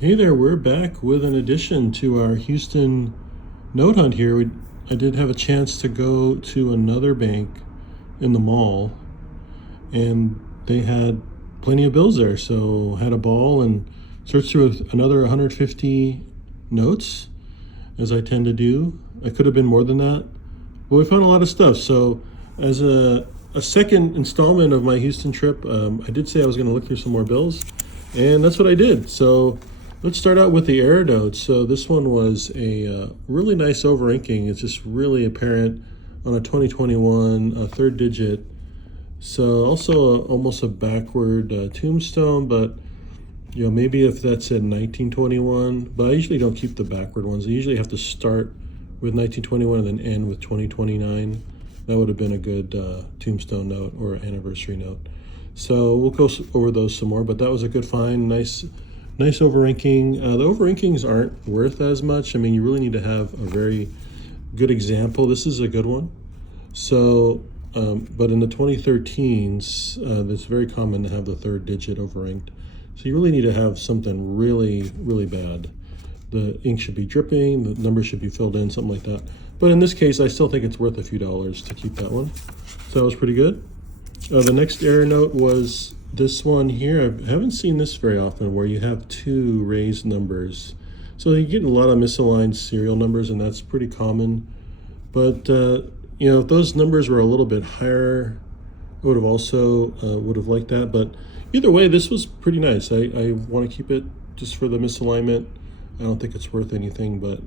Hey there, we're back with an addition to our Houston note hunt here. I did have a chance to go to another bank in the mall, and they had plenty of bills there. So had a ball and searched through another 150 notes, as I tend to do. I could have been more than that, but we found a lot of stuff. So as a second installment of my Houston trip, I did say I was going to look through some more bills, and that's what I did. So let's start out with the error notes. So this one was a really nice over-inking. It's just really apparent on a 2021 third digit. So also almost a backward tombstone, but maybe if that said 1921. But I usually don't keep the backward ones. I usually have to start with 1921 and then end with 2029. That would have been a good tombstone note or anniversary note. So we'll go over those some more, but that was a good find. Nice over-inking. The over-inkings aren't worth as much. I mean, you really need to have a very good example. This is a good one. So, but in the 2013s, it's very common to have the third digit over-inked. So you really need to have something really, really bad. The ink should be dripping, the number should be filled in, something like that. But in this case, I still think it's worth a few dollars to keep that one. So that was pretty good. The next error note was this one here. I haven't seen this very often, where you have two raised numbers. So you get a lot of misaligned serial numbers, and that's pretty common. But if those numbers were a little bit higher, I would have also would have liked that. But either way, this was pretty nice. I want to keep it just for the misalignment. I don't think it's worth anything, but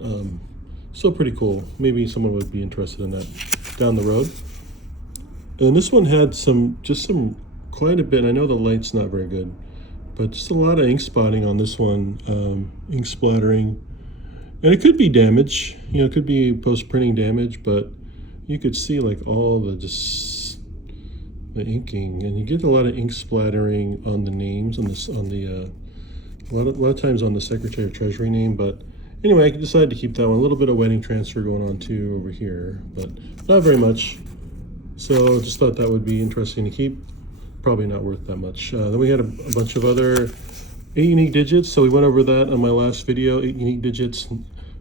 still pretty cool. Maybe someone would be interested in that down the road. And this one had quite a bit. I know the light's not very good, but just a lot of ink spotting on this one, ink splattering. And it could be damage, it could be post-printing damage, but you could see like all the inking, and you get a lot of ink splattering on the names, a lot of times on the Secretary of Treasury name. But anyway, I decided to keep that one. A little bit of wedding transfer going on too over here, but not very much. So just thought that would be interesting to keep. Probably not worth that much. Then we had a bunch of other 8 unique digits. So we went over that on my last video. 8 unique digits,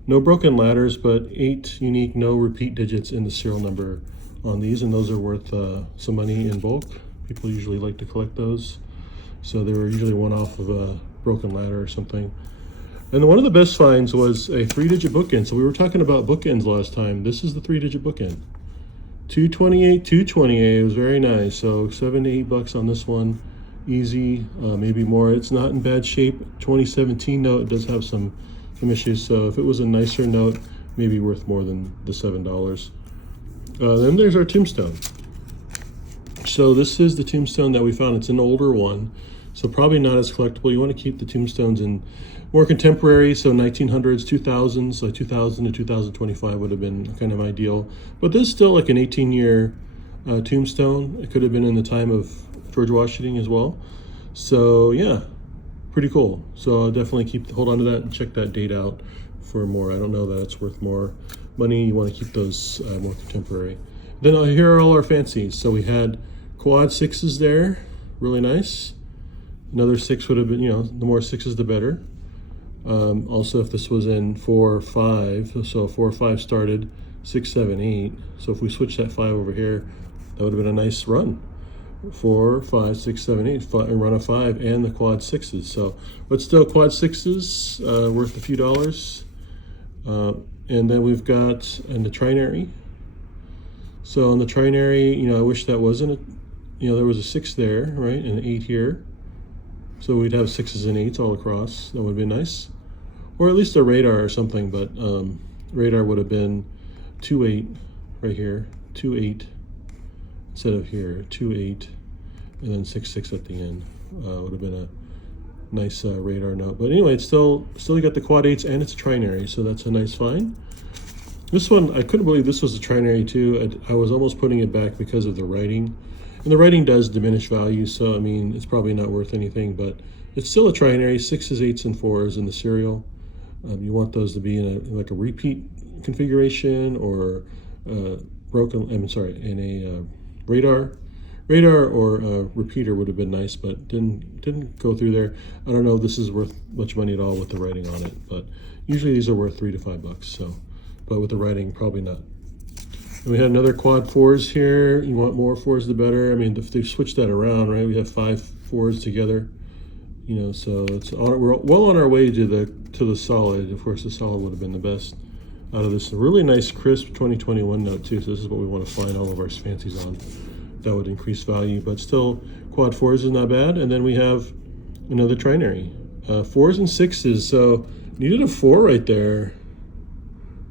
no broken ladders, but 8 unique no repeat digits in the serial number on these, and those are worth some money in bulk. People usually like to collect those. So they were usually one off of a broken ladder or something. And one of the best finds was a 3-digit bookend. So we were talking about bookends last time. This is the 3-digit bookend. 228, 228. It was very nice. So $7 to $8 on this one, easy. Maybe more. It's not in bad shape. 2017 note, it does have some issues. So if it was a nicer note, maybe worth more than the $7. Then there's our tombstone. So this is the tombstone that we found. It's an older one, so probably not as collectible. You want to keep the tombstones in more contemporary, so 1900s, 2000s, so 2000 to 2025 would have been kind of ideal. But this is still like an 18-year tombstone. It could have been in the time of George Washington as well. So yeah, pretty cool. So I'll definitely hold on to that and check that date out for more. I don't know that it's worth more money. You want to keep those more contemporary. Then here are all our fancies. So we had quad 6s there, really nice. Another 6 would have been, the more 6s the better. Also, if this was in 4 or 5, so 4 or 5 started, 6, 7, 8. So if we switch that 5 over here, that would have been a nice run. 4, 5, 6, 7, 8, a run of 5, and the quad 6s. So, but still, quad 6s worth a few dollars. And then we've got in the trinary. So in the trinary, I wish that wasn't there was a 6 there, right, and an 8 here. So we'd have 6s and 8s all across. That would be nice. Or at least a radar or something, but radar would have been 2, 8 right here, 2, 8 instead of here, 2, 8, and then 6, 6 at the end. Would have been a nice radar note. But anyway, it's still you got the quad 8s, and it's a trinary, so that's a nice find. This one, I couldn't believe this was a trinary too. I was almost putting it back because of the writing. And the writing does diminish value, so I mean, it's probably not worth anything, but it's still a trinary, 6s, 8s, and 4s in the serial. You want those to be in a repeat configuration or in a radar Radar or repeater would have been nice, but didn't go through there. I don't know if this is worth much money at all with the writing on it, but usually these are worth $3 to $5. So, but with the writing, probably not. And we had another quad 4s here. You want more 4s, the better. I mean, if they switch that around, right? We have 5 4s together. You know, so we're well on our way to the solid. Of course, the solid would have been the best out of this. A really nice crisp 2021 note too. So this is what we want to find all of our fancies on. That would increase value, but still quad 4s is not bad. And then we have another trinary, 4s and 6s. So needed a 4 right there,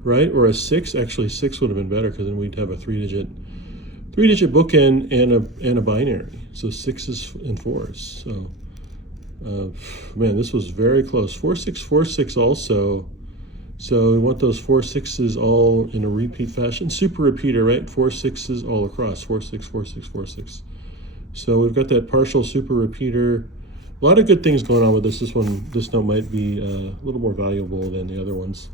right? Or a 6. Actually, 6 would have been better because then we'd have a three-digit bookend and a binary. So 6s and 4s. So man, this was very close. 4 6 4 6 also. So we want those 4 6s all in a repeat fashion. Super repeater, right? 4 6s all across. 4 6 4 6 4 6. So we've got that partial super repeater. A lot of good things going on with this. This note might be a little more valuable than the other ones.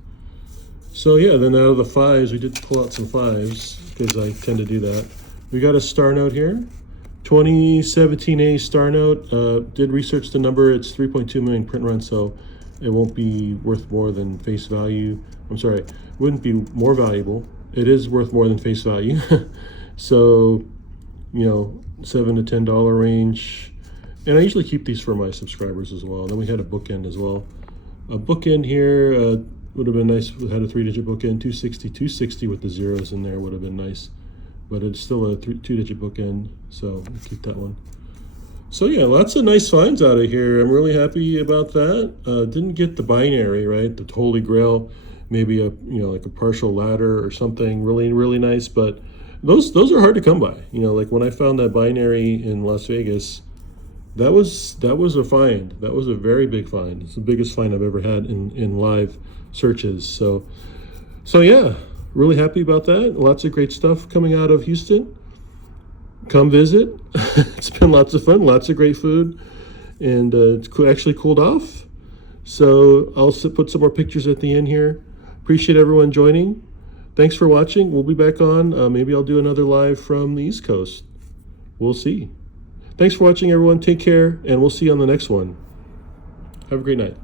So yeah, then out of the 5s, we did pull out some 5s because I tend to do that. We got a star note here. 2017A star note. Did research the number. It's 3.2 million print run, so it won't be worth more than face value. I'm sorry, it wouldn't be more valuable. It is worth more than face value. So, you know, $7 to $10 range. And I usually keep these for my subscribers as well. And then we had a bookend as well. A bookend here would have been nice. We had a 3-digit bookend, 260 with the zeros in there would have been nice. But it's still a 2-digit bookend, so we'll keep that one. So yeah, lots of nice finds out of here. I'm really happy about that. Didn't get the binary, right? The Holy Grail, maybe like a partial ladder or something really, really nice. But those are hard to come by. You know, like when I found that binary in Las Vegas, that was a find. That was a very big find. It's the biggest find I've ever had in live searches. So yeah, really happy about that. Lots of great stuff coming out of Houston. Come visit. It's been lots of fun, lots of great food, and it's actually cooled off. So I'll put some more pictures at the end here. Appreciate everyone joining. Thanks for watching. We'll be back on. Maybe I'll do another live from the East Coast. We'll see. Thanks for watching, everyone. Take care, and we'll see you on the next one. Have a great night.